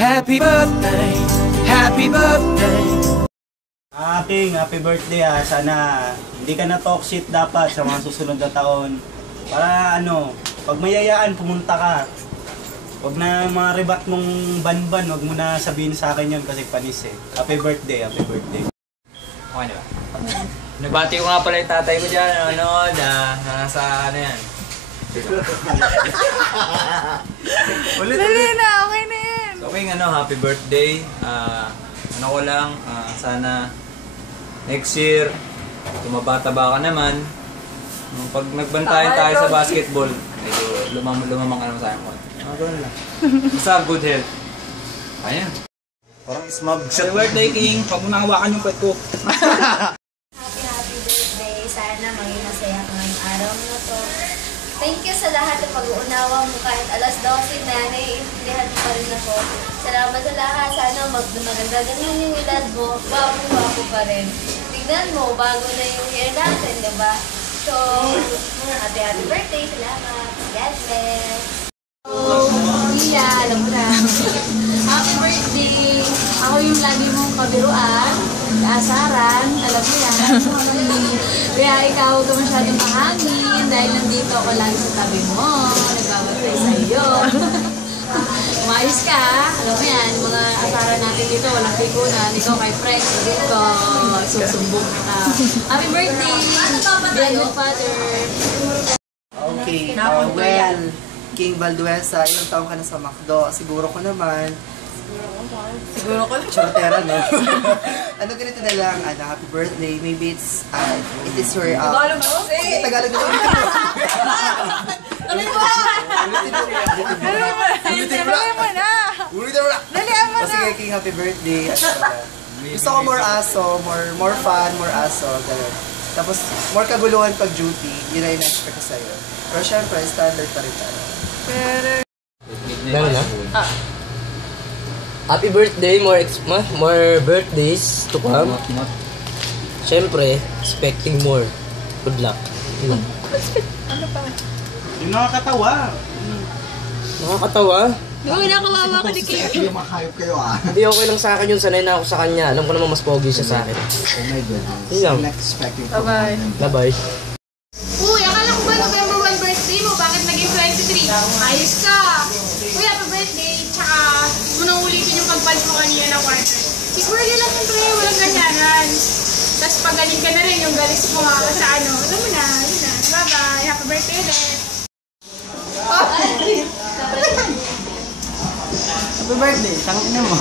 Happy birthday, happy birthday. King, happy birthday ah. Sana hindi ka na toxic dapat sa mga susunod na taon. Para ano, pag mayayaan pumunta ka. Huwag na mga ribat mong banban, huwag mo na sabihin sa akin yun kasi panis eh. Happy birthday, happy birthday. Okay na ba? Nabati ko nga pala yung tatay ko dyan, nanonood, nasa ano yan. Ulit na, okay na yan. So, okay ano, happy birthday. Ano ko lang, sana next year, tumabata-ba ka naman. Pag nagbantayan tayo sa basketball, medyo lumamang ka naman sa akin ko. Gano'n lang. Basta good health. Ayan. Parang smug Happy birthday, King. Pag mo nakawakan yung pet ko. Happy birthday. Sana maging masaya ka ngayong araw na to. Thank you sa lahat ng pag-uunawa mo kahit alas 12 na, naiintindihan mo pa rin ako. Salamat sa lahat. Sana maganda ganyan yung edad mo. Bago pa rin. Tignan mo, bago na yung year natin, diba? So, happy birthday. Salamat. God bless. Mia, alam mo na. Happy birthday! Ako yung lagi mong kabiruan, kaasaran, alam mo yan. Kaya ikaw huwag ka masyadong mahangin dahil nandito ako lagi sa tabi mo, nagbabantay sa iyo. Umayos ka, alam mo yan, yung mga asaran natin dito, walang pikunan. Ikaw kay Frank, dito, susumbong ka. Happy birthday! Dear Father! Okay, well, King Valduesa, ilang taong ka na sa McDo? Siguro ko naman. Siguro ko. Chorotera, no? Ano ganito na lang, happy birthday. Maybe it is your... Tagalog mo? Sige, Tagalog na lang. Ulitin mo na. Dalian mo na. Sige, King, happy birthday. Gusto ko more aso, more fun, more aso. Ganun. Tapos, more kaguluhan pag duty. Yun na in-expect ko sa'yo. Pero syempre, standard pa rin tayo. Meron na? Happy birthday, more birthdays to come. Siyempre, expecting more. Good luck. Ano pa? Yung nakakatawa. Nakakatawa? Di ba nakawawa ka ni King? Hindi makahayop kayo Hindi okay lang sa akin yun. Sanay na ako sa kanya. Alam ko naman mas pogi siya sa akin. Oh my goodness. Yun lang. Expecting Bye-bye. Bye-bye. Uy, akala ko ba November 1 birthday mo? Bakit naging 23? Ayos ka! Uy, happy birthday! Tsaka, kung nang ulitin yung pag-punch mo kanina na quarter. Sigurali lang yung pre, walang ganyanan. Tapos pagaling ka na rin yung galis mo ka sa ano. Alam mo na, yun na. Bye-bye! Happy birthday ulit! Happy birthday, tangin na mo.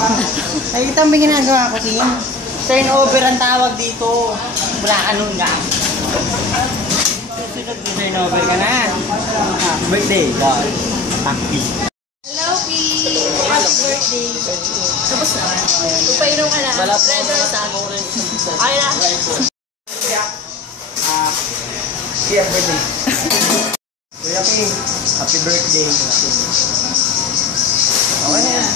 Nakikita mo ginagawa ko, King? Turnover ang tawag dito. Wala ka nun nga. Turnover ka na. Birthday, God. Happy. Hello, P! Happy birthday! Tapos na. Upainom ka na. Wala po. Sa ako rin. Ay na. Kuya, birthday. Kuya King, happy birthday. Okay na yan.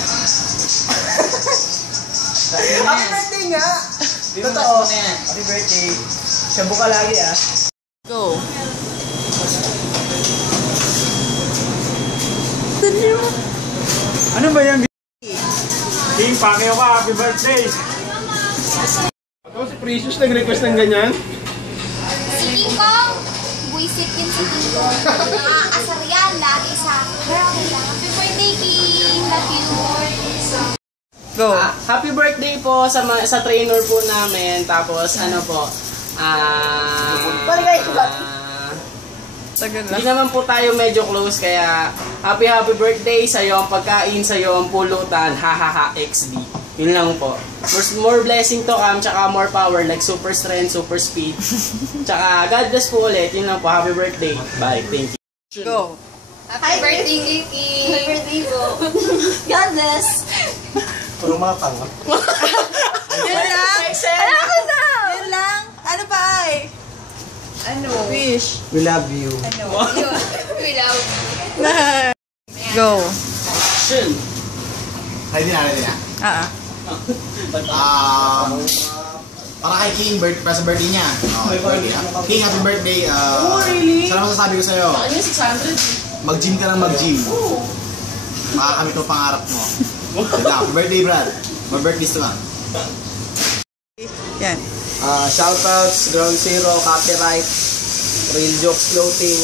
Happy birthday nga! Totoo. Happy birthday. Shabu ka lagi Go. Ano ba yan? King, pakeo ka, happy birthday! Ako si Precious nag-request ng ganyan? Si King Kong! Buisit yun si King Kong. Aasar yan lagi sa akin. Happy birthday, King! Love you! Go. Happy birthday po sa trainer po namin. Tapos ano po, Tagal hindi lang. naman po tayo medyo close kaya happy birthday sa iyo ang pagkain, sa iyo ang pulutan, hahaha XD. Yun lang po. More blessing to come, tsaka more power like super strength, super speed. Tsaka God bless po ulit. Yun lang po. Happy birthday. Bye. Thank you. Go. Happy birthday, King! Happy birthday po! God bless! Puro mga tanga. Yun lang. Ano ako na? Yun lang. Ano pa ay? Ano? Wish. We love you. Ano? We love Go. Action. Ay, din na. Para kay King, para sa birthday niya. King, happy birthday. Sana masasabi ko sa'yo. Ano yung 600? Mag-gym ka lang mag-gym. Makakamit mo pangarap mo. Happy birthday, Brad. My birthday to lang. Yan. Shoutouts, Ground Zero, Copyright, Real Jokes Floating.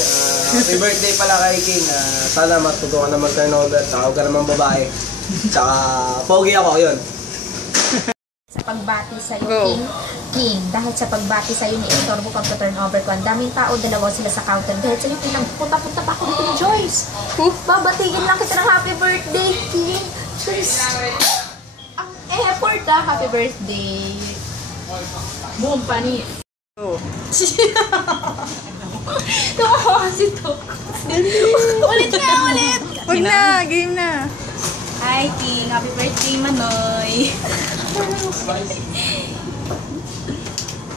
Happy birthday pala kay King. Sana matuto ka na mag-turnover. Tsaka huwag ka naman babae. Tsaka pogi ako, yun. Sa pagbati sa'yo, King, dahil sa pagbati sa'yo ni Hector, bukang pa-turnover ko, ang daming tao, dalawa sila sa counter. Dahil sa'yo, King, punta-punta pa ako dito ni Joyce. Babatiin lang kita ng happy birthday, King. Joyce, ang effort happy birthday. Buong pani. Tumawa kasi to. Ulit na, ulit. Huwag na, game na. Hi, King. Happy birthday, Manoy.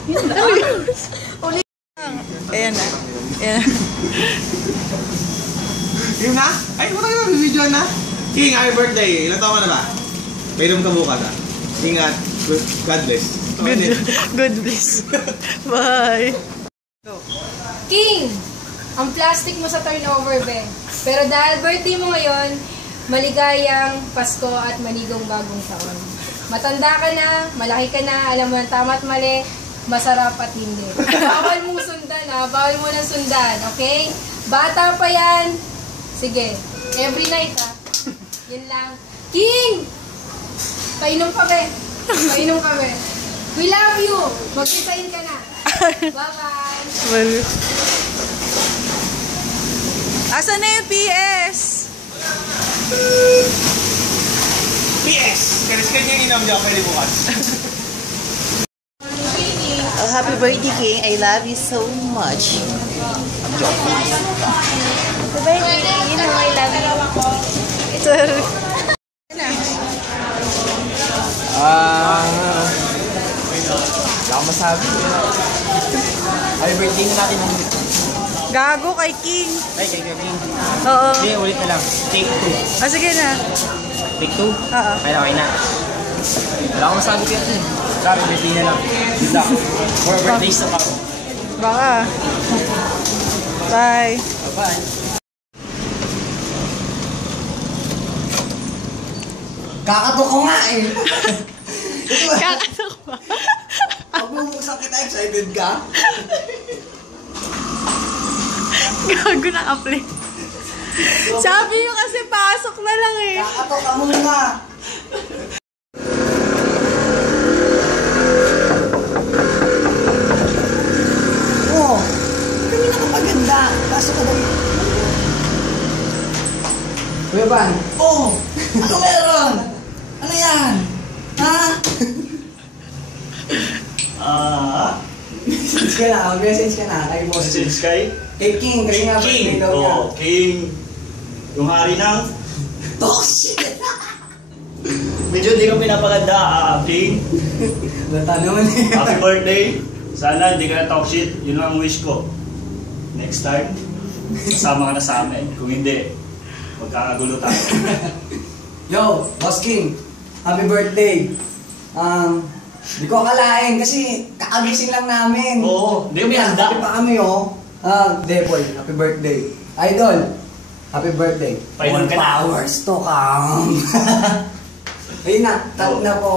Yun lang. Ulit lang. Ayan na. Ayan na. Game na? Ay, wala ka na, video na. King, happy birthday. Ilan taon ka na ba? Painom ka bukas ah. Ingat. God bless. Good bless. Bye. King, ang plastic mo sa turnover, be. Pero dahil birthday mo ngayon, maligayang Pasko at manigong bagong taon. Matanda ka na, malaki ka na, alam mo ang tama at mali, masarap at hindi. Bawal mong sundan bawal mo nang sundan, okay? Bata pa yan. Sige, every night Yun lang. King! Painom ka, be. Painom ka, be. We love you! Mag-resign ka na. Bye-bye! Well, asan na yung PS? PS! Kariskan yung inom niya. Pwede bukas. Oh, happy birthday, King. I love you so much. Happy birthday. You know I love you. Wala akong masabi. Happy birthday na natin ng Gago kay King. Ay, kay King. Oo. Sige, ulit na lang. Take 2. Sige na. Take 2? Oo. Okay na. Wala akong masabi kaya ito. Happy birthday na lang. Good luck. More birthdays na pa. Baka. Bye. Bye-bye. Kakato ko nga eh. Kakato ko ba? Pag-bubuksan kita, excited ka? Gago na apply. Sabi nyo kasi pasok na lang eh. Kakato ka muna. Oh, kami nakapaganda. Pasok ka daw. Kuya Van. Oh, ano meron? Ano yan? Ha? Message ka na, mag-message ka na kay boss. Message kay? Kay King, kasi nga birthday daw niya. Oh, King. Yung hari ng... Toxic! Medyo di ka pinapaganda, King. Lata naman eh. Happy birthday. Sana hindi ka na talk shit. Yun lang ang wish ko. Next time, kasama ka na sa amin. Kung hindi, magkakagulo tayo. Yo, Boss King, happy birthday. Di ko akalain kasi kakagising lang namin. Oo, di kami handa. Happy pa kami oh. Depoy, happy birthday. Idol, happy birthday. Final ka na. Powers to come. Ayun na, tat na po.